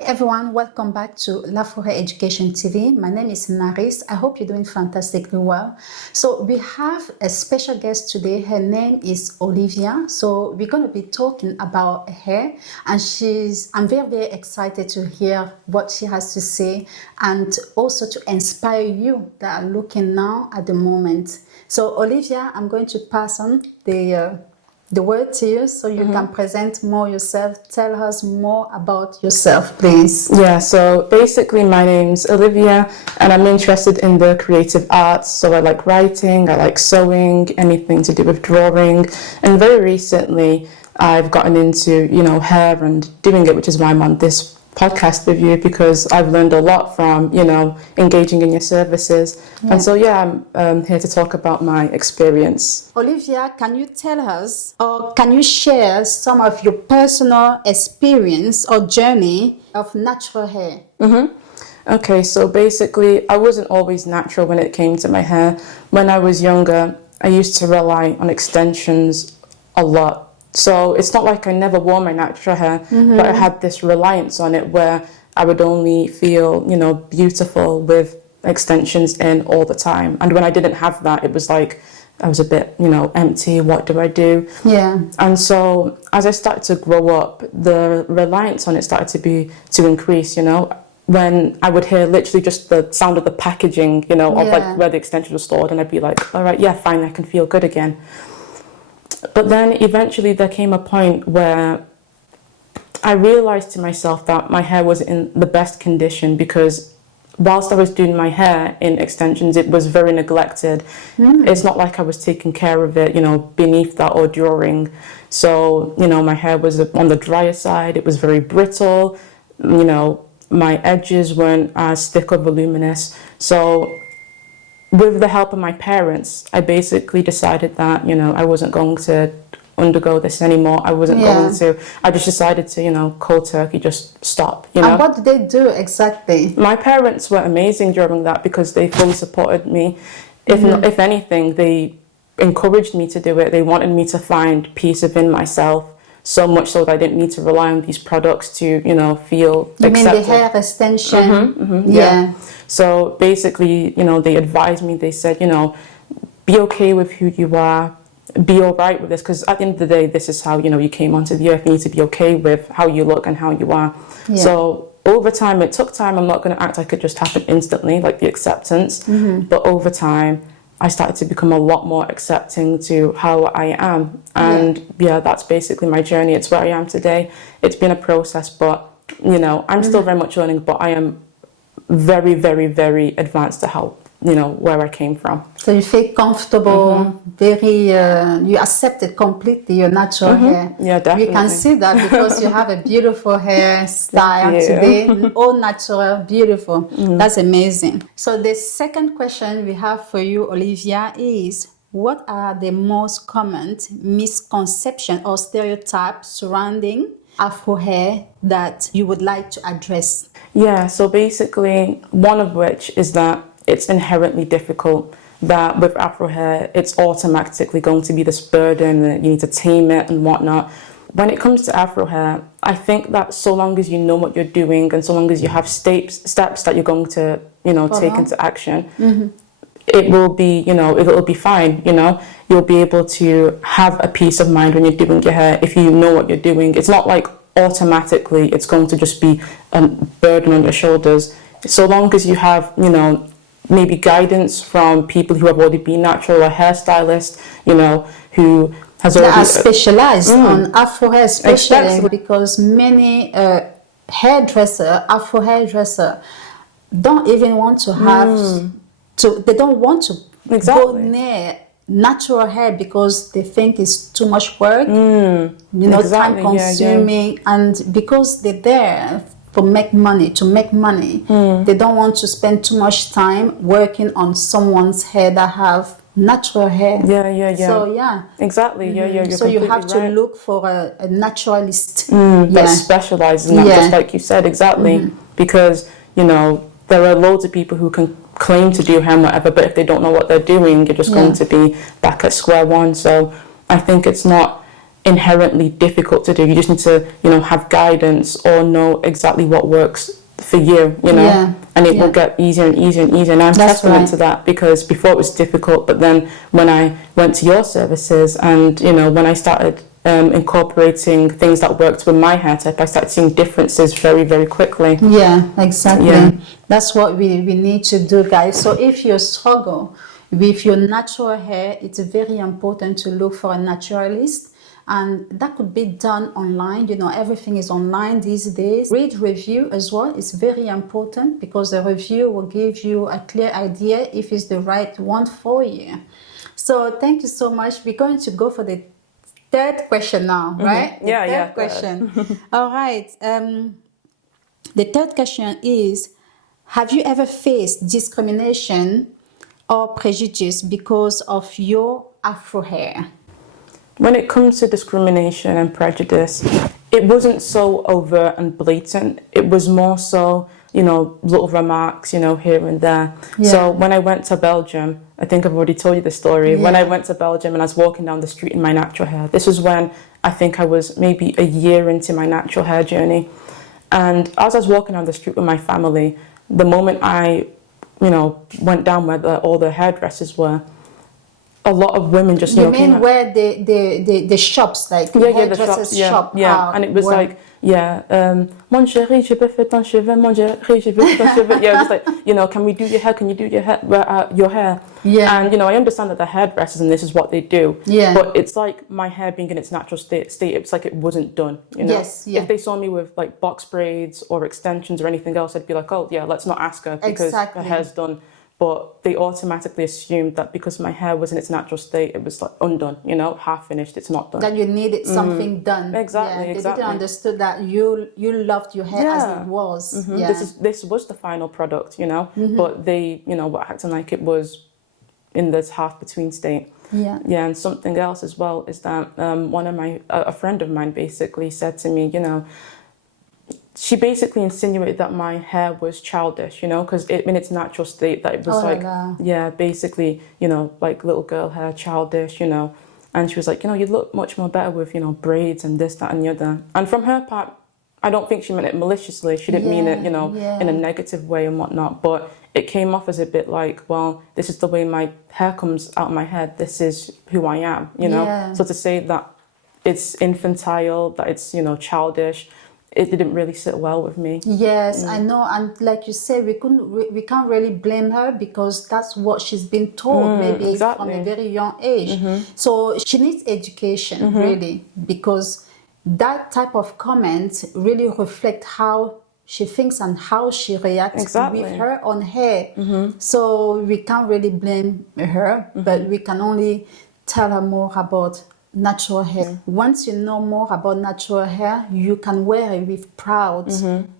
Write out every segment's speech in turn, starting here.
Everyone, welcome back to La Forêt Education TV. My name is Naris. I hope you're doing fantastically well. So we have a special guest today. Her name is Olivia. So we're going to be talking about her, and I'm very, very excited to hear what she has to say and also to inspire you that are looking now at the moment. So Olivia, I'm going to pass on the word to you so you can present more yourself. Tell us more about yourself, please. Yeah, so basically my name's Olivia and I'm interested in the creative arts. So I like writing, I like sewing, anything to do with drawing. And very recently I've gotten into, hair and doing it, which is why I'm on this podcast with you, because I've learned a lot from, engaging in your services. Yeah. And so, I'm here to talk about my experience. Olivia, can you tell us or can you share some of your personal experience or journey of natural hair? Okay, so basically, I wasn't always natural when it came to my hair. When I was younger, I used to rely on extensions a lot. So it's not like I never wore my natural hair, but I had this reliance on it where I would only feel, beautiful with extensions in all the time. And when I didn't have that, it was like I was a bit, empty. What do I do? Yeah. And so as I started to grow up, the reliance on it started to increase, when I would hear literally just the sound of the packaging, of like where the extension was stored, and I'd be like, all right, yeah, fine, I can feel good again. But then eventually there came a point where I realized to myself that my hair was in the best condition, because whilst I was doing my hair in extensions, it was very neglected. It's not like I was taking care of it, beneath that or during. So, my hair was on the drier side. It was very brittle. My edges weren't as thick or voluminous. So with the help of my parents, I basically decided that, I wasn't going to undergo this anymore. I just decided to, cold turkey, just stop, And what did they do exactly? My parents were amazing during that because they fully supported me. If anything, they encouraged me to do it. They wanted me to find peace within myself, so much so that I didn't need to rely on these products to, feel accepted. You mean the hair extension? Yeah. So basically, they advised me, they said, be okay with who you are, be all right with this, because at the end of the day, this is how, you came onto the earth. You need to be okay with how you look and how you are. Yeah. So over time, it took time. I'm not going to act like it just happened instantly, like the acceptance. But over time, I started to become a lot more accepting to how I am. And that's basically my journey. It's where I am today. It's been a process, but, I'm still very much learning, but I am very, very, very advanced to how, where I came from. So you feel comfortable, you accept it completely, your natural hair. Yeah, definitely. We can see that because you have a beautiful hair style today, all natural, beautiful. That's amazing. So the second question we have for you, Olivia, is what are the most common misconceptions or stereotypes surrounding Afro hair that you would like to address? Yeah, so basically one of which is that it's inherently difficult, that with Afro hair, it's automatically going to be this burden that you need to tame it and whatnot. When it comes to Afro hair, I think that so long as you know what you're doing and so long as you have steps that you're going to, take into action, it will be, it'll be fine, You'll be able to have a peace of mind when you're doing your hair if you know what you're doing. It's not like automatically it's going to just be a burden on your shoulders. So long as you have, maybe guidance from people who have already been natural, or hairstylists, who has already... They are specialized on Afro hair, especially because many Afro hairdresser don't even want to have... they don't want to go near natural hair because they think it's too much work, time consuming, and because they're there to make money, they don't want to spend too much time working on someone's hair that have natural hair. So exactly. You're so you have to look for a naturalist that specializes in that, just like you said, exactly. Because there are loads of people who can claim to do hair and whatever, but if they don't know what they're doing, you're just going to be back at square one. So I think it's not inherently difficult to do. You just need to, have guidance or know exactly what works for you, and it will get easier and easier and easier. And I'm testament to that, because before it was difficult, but then when I went to your services and, when I started incorporating things that worked with my hair type, I started seeing differences very, very quickly. Yeah, exactly. That's what we need to do, guys. So if you struggle with your natural hair, it's very important to look for a naturalist. And that could be done online. Everything is online these days. Read review as well. It's very important, because the review will give you a clear idea if it's the right one for you. So thank you so much. We're going to go for the third question now, right? Third question. All right. The third question is, have you ever faced discrimination or prejudice because of your Afro hair? When it comes to discrimination and prejudice, it wasn't so overt and blatant. It was more so, little remarks, here and there. Yeah. So when I went to Belgium, I think I've already told you the story. Yeah. When I went to Belgium and I was walking down the street in my natural hair, this was when I think I was maybe a year into my natural hair journey. And as I was walking down the street with my family, the moment I, went down where all the hairdressers were, a lot of women just you mean where the shops, like the hairdressers shop, and it was like, mon chéri, je peux faire ton cheveu, mon chéri, je peux faire ton cheveu. Just like, can we do your hair, can you do your hair? And I understand that the hairdressers and this is what they do, but it's like my hair being in its natural state, it's like it wasn't done, If they saw me with like box braids or extensions or anything else, I'd be like, oh yeah, let's not ask her, because her hair's done. But they automatically assumed that because my hair was in its natural state, it was like undone, half finished, it's not done. That you needed something done. Exactly, They didn't understood that you loved your hair as it was. This was the final product, but they, were acting like it was in this half between state. And something else as well is that a friend of mine basically said to me, she basically insinuated that my hair was childish, because in its natural state, that it was basically, like little girl hair, childish, and she was like, you'd look much more better with, braids and this, that and the other. And from her part, I don't think she meant it maliciously. She didn't mean it, in a negative way and whatnot, but it came off as a bit like, well, this is the way my hair comes out of my head. This is who I am, So to say that it's infantile, that it's, childish, it didn't really sit well with me. Yes, I know, and like you said, we can't really blame her, because that's what she's been told, maybe from a very young age. So she needs education, really, because that type of comment really reflect how she thinks and how she reacts with her own hair. So we can't really blame her, but we can only tell her more about natural hair. Once you know more about natural hair, you can wear it with pride,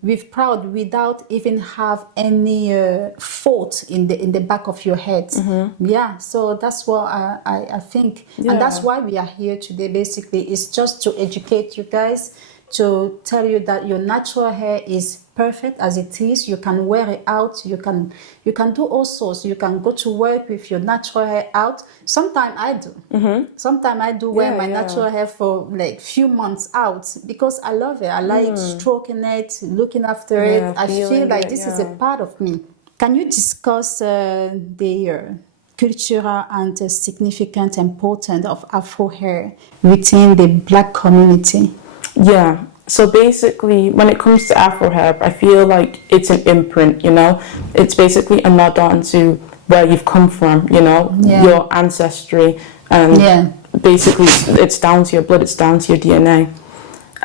without even have any fault in the back of your head. So that's what I think, and that's why we are here today. Basically, it's just to educate you guys, to tell you that your natural hair is perfect as it is. You can wear it out. You can do all sorts. You can go to work with your natural hair out. Sometimes I do. Sometimes I do wear my natural hair for like few months out, because I love it. I like stroking it, looking after it. I feel like this is a part of me. Can you discuss the cultural and significant importance of Afro hair within the Black community? Yeah. So basically, when it comes to Afro hair, I feel like it's an imprint, It's basically a nod on to where you've come from, your ancestry. And basically, it's down to your blood, it's down to your DNA.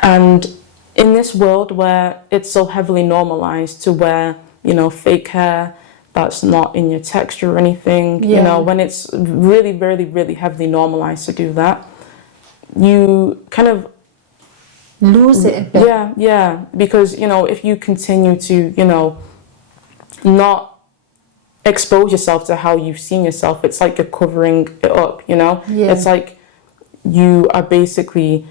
And in this world where it's so heavily normalized to wear, fake hair that's not in your texture or anything, when it's really, really, really heavily normalized to do that, you kind of lose it a bit. Because if you continue to not expose yourself to how you've seen yourself, it's like you're covering it up. It's like you are basically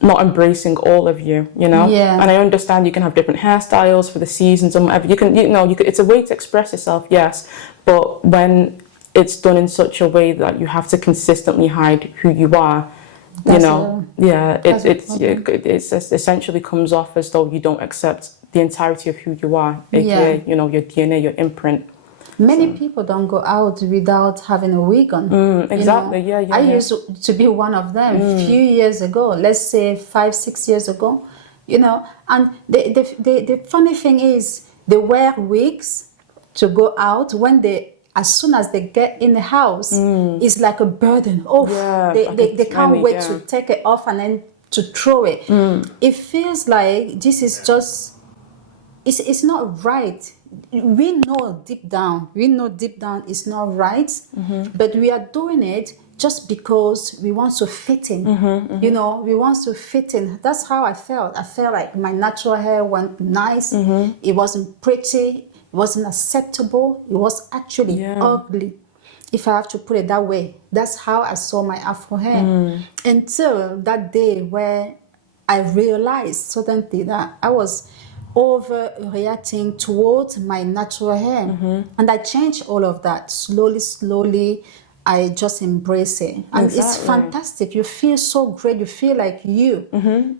not embracing all of you. And I understand you can have different hairstyles for the seasons and whatever. You can it's a way to express yourself, yes, but when it's done in such a way that you have to consistently hide who you are, you know, it's essentially comes off as though you don't accept the entirety of who you are, aka, you know, your DNA, your imprint. Many people don't go out without having a wig on. Exactly, you know? yeah. I used to be one of them a few years ago, let's say 5-6 years ago, you know. And the funny thing is, they wear wigs to go out when as soon as they get in the house, it's like a burden. Oh, they can't wait to take it off and then to throw it. It feels like this is just, it's not right. We know deep down it's not right, but we are doing it just because we want to fit in. You know, we want to fit in. That's how I felt. I felt like my natural hair went nice. It wasn't pretty. It wasn't acceptable. It was actually ugly, if I have to put it that way. That's how I saw my Afro hair until that day where I realized suddenly that I was overreacting towards my natural hair. And I changed all of that. Slowly, I just embrace it. And it's fantastic. You feel so great. You feel like you.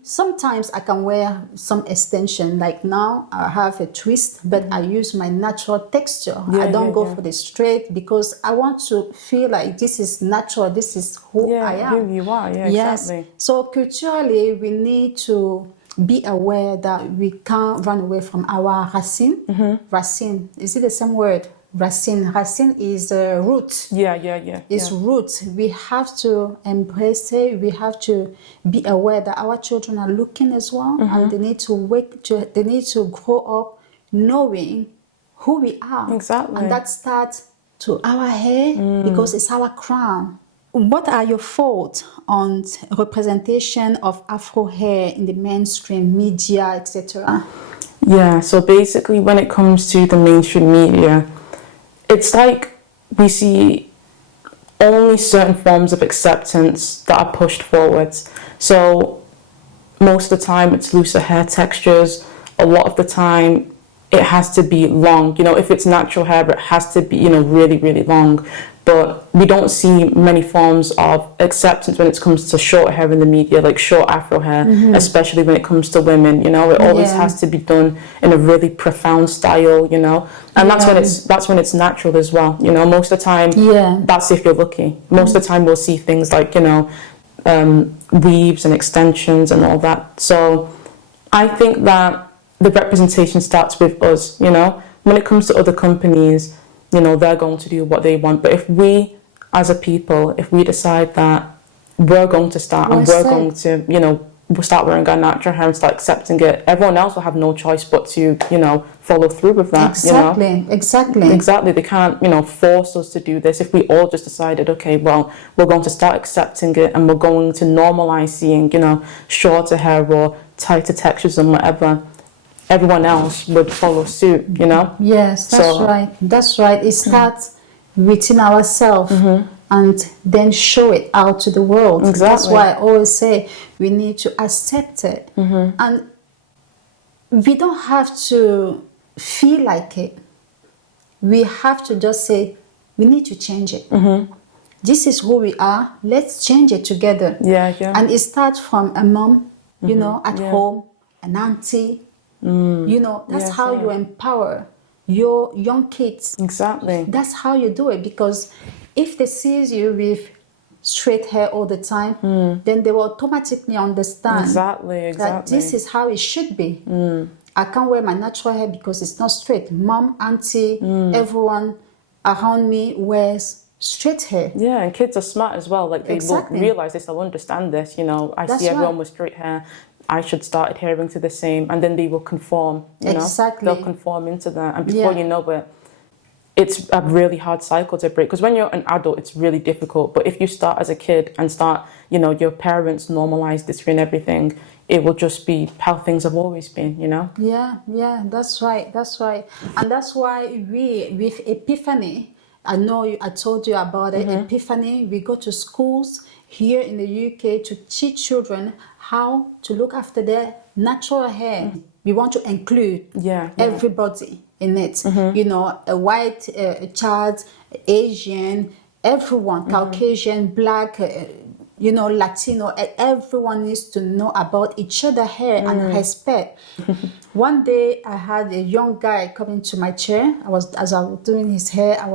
Sometimes I can wear some extension. Like now, I have a twist, but I use my natural texture. I don't go for the straight because I want to feel like this is natural. This is who I am. Who you are, exactly. So culturally, we need to be aware that we can't run away from our racine. Racine, is it the same word? Racine. Racine is root. It's root. We have to embrace it. We have to be aware that our children are looking as well, and they need to they need to grow up knowing who we are. Exactly. And that starts to our hair because it's our crown. What are your thoughts on representation of Afro hair in the mainstream media, etc.? Yeah, so basically when it comes to the mainstream media, it's like we see only certain forms of acceptance that are pushed forwards. So most of the time it's looser hair textures. A lot of the time it has to be long. You know, if it's natural hair, it has to be, you know, really, really long. But we don't see many forms of acceptance when it comes to short hair in the media, like short Afro hair, especially when it comes to women. You know, it always has to be done in a really profound style. You know, and that's when it's natural as well. You know, most of the time, that's if you're lucky. Most of the time, we'll see things like, you know, weaves and extensions and all that. So I think that the representation starts with us. You know, when it comes to other companies, you know, they're going to do what they want. But if we, as a people, if we decide that we're going to start and we're going to, you know, we'll start wearing our natural hair and start accepting it, everyone else will have no choice but to, you know, follow through with that. Exactly. They can't, you know, force us to do this. If we all just decided, okay, well, we're going to start accepting it and we're going to normalize seeing, you know, shorter hair or tighter textures and whatever, everyone else would follow suit, you know? Yes, that's right. It starts within ourselves and then show it out to the world. That's why I always say we need to accept it. And we don't have to feel like it. We have to just say, we need to change it. This is who we are. Let's change it together. And it starts from a mom, you know, at home, an auntie. You know, that's how you empower your young kids. That's how you do it, because if they see you with straight hair all the time, then they will automatically understand that this is how it should be. I can't wear my natural hair because it's not straight. Mom, auntie, everyone around me wears straight hair. Yeah, and kids are smart as well. Like, they will realize this, they'll understand this. You know, I see everyone with straight hair, I should start adhering to the same, and then they will conform, you know? They'll conform into that, and before you know it, it's a really hard cycle to break, because when you're an adult, it's really difficult, but if you start as a kid and start, you know, your parents normalize this and everything, it will just be how things have always been, you know? That's right, and that's why we, with Epiphany, I know I told you about it, Epiphany, we go to schools here in the UK to teach children how to look after their natural hair. We want to include everybody in it. You know, a white child, Asian, everyone, Caucasian, black, you know, Latino, and everyone needs to know about each other hair and respect. One day I had a young guy coming to my chair. As I was doing his hair, I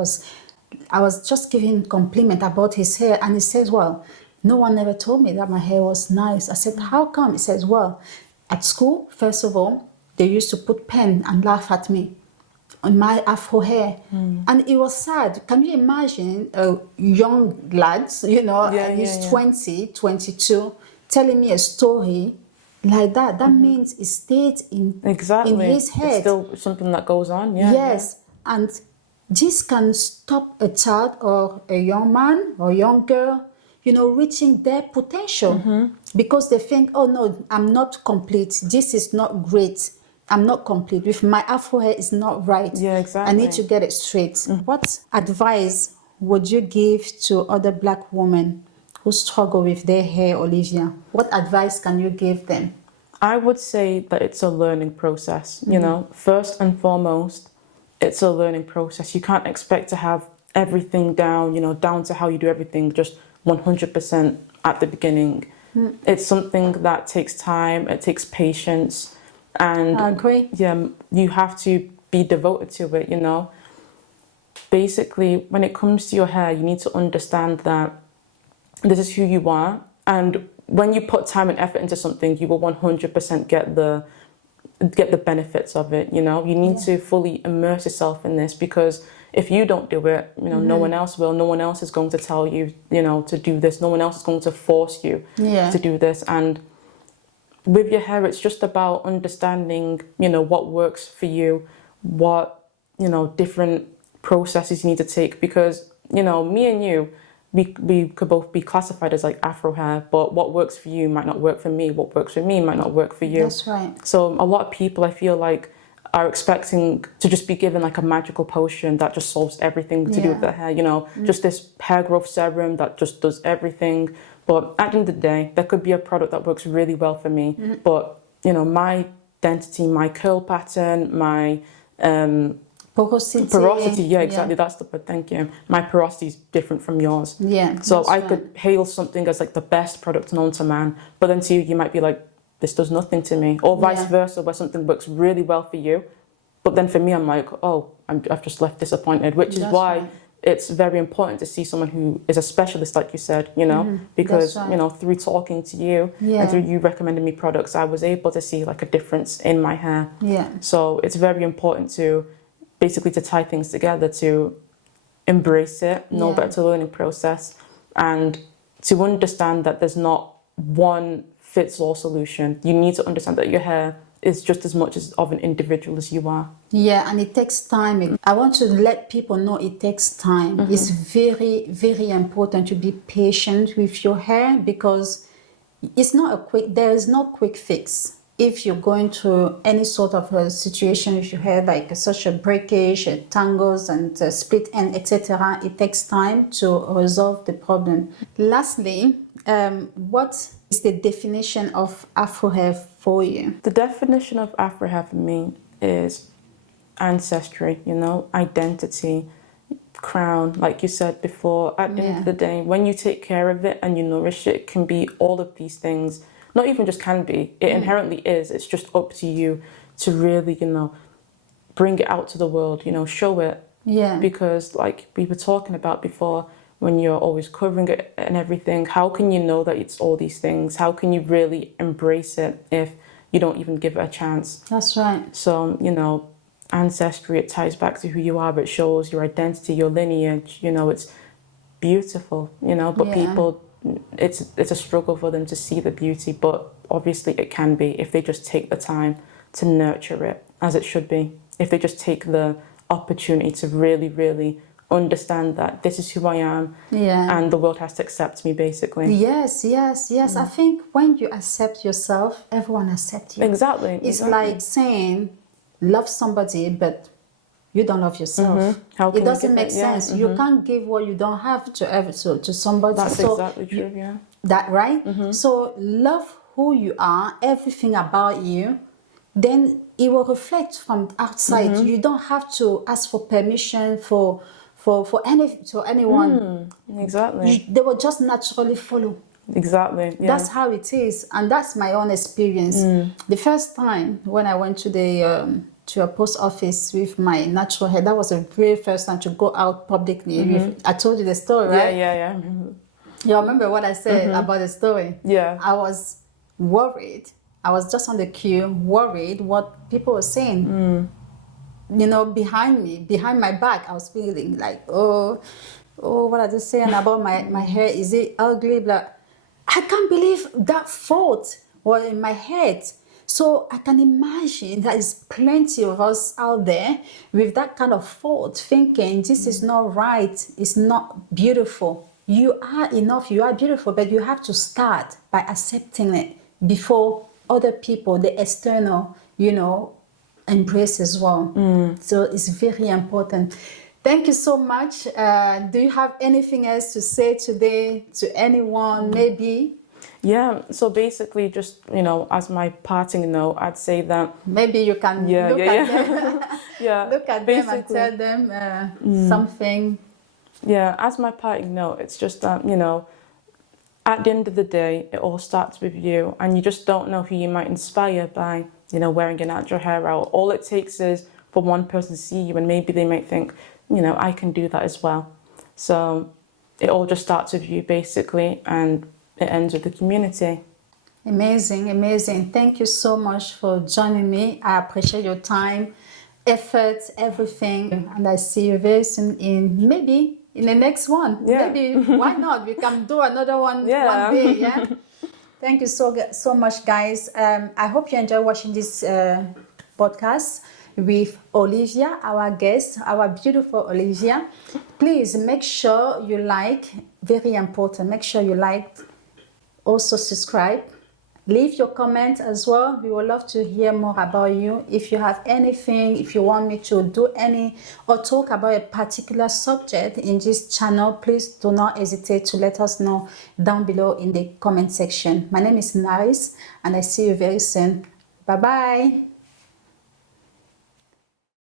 was just giving him compliment about his hair, and he says, well, no one ever told me that my hair was nice. I said, how come? He says, well, at school, first of all, they used to put pen and laugh at me on my afro hair. And it was sad. Can you imagine a young lads, you know, at least 20, 22, telling me a story like that? That means it stayed in his head. It's still something that goes on, Yes. And this can stop a child or a young man or young girl, you know, reaching their potential because they think, oh no, I'm not complete. This is not great. I'm not complete. With my afro hair is not right. Yeah, exactly. I need to get it straight. What advice would you give to other Black women who struggle with their hair, Olivia? What advice can you give them? I would say that it's a learning process, you know. First and foremost, it's a learning process. You can't expect to have everything down, you know, down to how you do everything just 100% at the beginning. It's something that takes time, it takes patience. And I agree. Yeah, you have to be devoted to it, you know. Basically, when it comes to your hair, you need to understand that this is who you are. And when you put time and effort into something, you will 100% get the benefits of it, you know. You need to fully immerse yourself in this, because if you don't do it, you know, no one else will. No one else is going to tell you, you know, to do this. No one else is going to force you to do this. And with your hair, it's just about understanding, you know, what works for you, what, you know, different processes you need to take. Because, you know, me and you, we could both be classified as like afro hair, but what works for you might not work for me. What works for me might not work for you. That's right. So a lot of people, I feel like, are expecting to just be given like a magical potion that just solves everything to do with their hair, you know, just this hair growth serum that just does everything. But at the end of the day, there could be a product that works really well for me, but, you know, my density, my curl pattern, my porosity, yeah, exactly, that's the word, thank you. My porosity is different from yours. Yeah. So I could hail something as like the best product known to man, but then to you, you might be like, this does nothing to me. Or vice versa, where something works really well for you, but then for me, I'm like, oh, I've just left disappointed, which is why it's very important to see someone who is a specialist, like you said, you know, because, you know, through talking to you and through you recommending me products, I was able to see like a difference in my hair. Yeah. So it's very important to basically to tie things together, to embrace it, know that it's a learning process, and to understand that there's not one fits all solution. You need to understand that your hair is just as much as of an individual as you are. Yeah, and it takes time. I want to let people know it takes time. It's very, very important to be patient with your hair, because it's not there is no quick fix. If you're going through any sort of a situation with your hair, like such a breakage, tangles and split end, etc., it takes time to resolve the problem. Lastly, what is the definition of afro hair for you? The definition of afro hair for me is ancestry, you know, identity, crown, like you said before. At the end of the day, when you take care of it and you nourish it, it can be all of these things. Not even just can be, it inherently is. It's just up to you to really, you know, bring it out to the world, you know, show it. Yeah. Because like we were talking about before, when you're always covering it and everything, how can you know that it's all these things? How can you really embrace it if you don't even give it a chance? That's right. So, you know, ancestry, it ties back to who you are, but it shows your identity, your lineage, you know, it's beautiful, you know, but people, it's a struggle for them to see the beauty, but obviously it can be if they just take the time to nurture it as it should be. If they just take the opportunity to really, really understand that this is who I am, and the world has to accept me, basically. Yes. I think when you accept yourself, everyone accepts you. Exactly. It's like saying love somebody, but you don't love yourself. It doesn't make sense. You can't give what you don't have to somebody. That's exactly true. Yeah. That right? So love who you are, everything about you. Then it will reflect from outside. You don't have to ask for permission for anyone. Exactly. They will just naturally follow. Exactly. Yeah. That's how it is, and that's my own experience. The first time when I went to a post office with my natural hair, that was the very first time to go out publicly. I told you the story, right? Yeah. I remember. You remember what I said about the story? Yeah. I was worried. I was just on the queue, worried what people were saying. You know, behind me, behind my back, I was feeling like, oh, what are they saying about my hair? Is it ugly? Blah. I can't believe that thought was in my head. So I can imagine there is plenty of us out there with that kind of thought, thinking this is not right, it's not beautiful. You are enough, you are beautiful, but you have to start by accepting it before other people, the external, you know, embrace as well. So it's very important. Thank you so much. Do you have anything else to say today to anyone, maybe? Yeah, so basically just, you know, as my parting note, I'd say that... Maybe you can look at them. Look at them and tell them something. Yeah, as my parting note, it's just that, you know, at the end of the day, it all starts with you, and you just don't know who you might inspire by, you know, wearing your natural hair out. All it takes is for one person to see you, and maybe they might think, you know, I can do that as well. So it all just starts with you, basically, and it ends with the community. Amazing, amazing. Thank you so much for joining me. I appreciate your time, effort, everything. And I see you very soon maybe in the next one. Yeah. Maybe, why not? We can do another one one day, yeah? Thank you so much, guys. I hope you enjoy watching this podcast with Olivia, our guest, our beautiful Olivia. Please make sure you like, very important, make sure you like, also subscribe, leave your comment as well. We would love to hear more about you. If you have anything, if you want me to do any or talk about a particular subject in this channel, please do not hesitate to let us know down below in the comment section. My name is Naris, and I see you very soon. Bye bye.